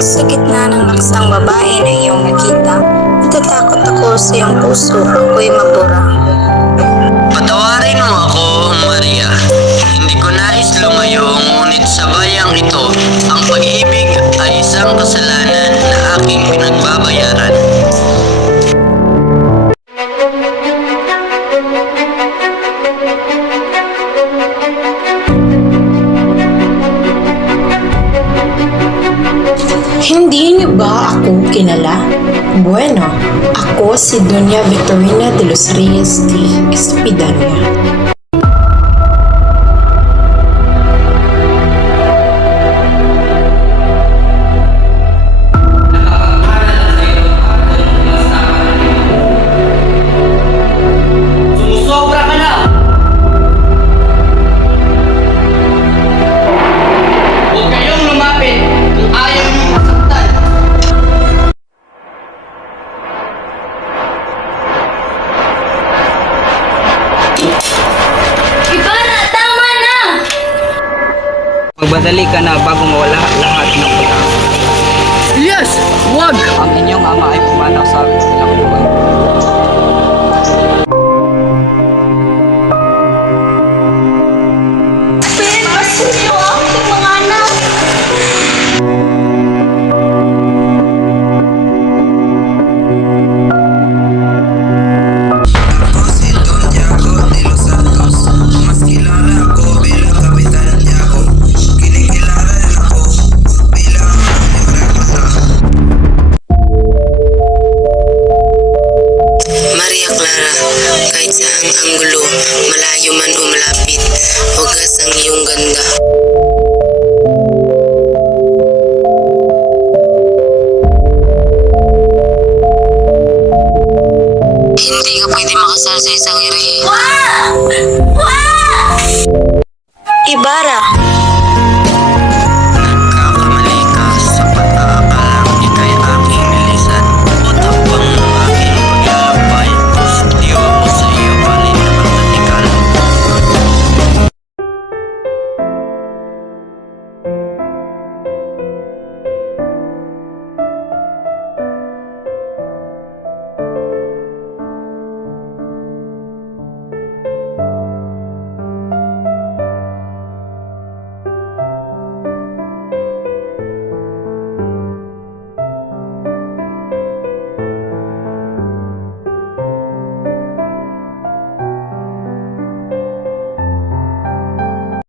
Sa gitna ng naksang babae na iyong nakita, natatakot ako sa iyong puso, ako'y mabura. Patawarin mo ako, Maria. Hindi ko nais lumayo, ngunit sa bayang ito, ang pag-ibig ay isang kasalanan na aking pinagbabayaran. Hindi niyo ba ako kilala? Bueno, ako si Doña Victorina de los Reyes de Espidania. Sumusobra ka na! Huwag kayong lumapit kung ayaw niyong masaktan. Ivana, tama na! Magbadali ka na bago mawala lahat ng pag-asa. Yes! Wag! Ang inyong ama ay pumanaw sa ilang buwan.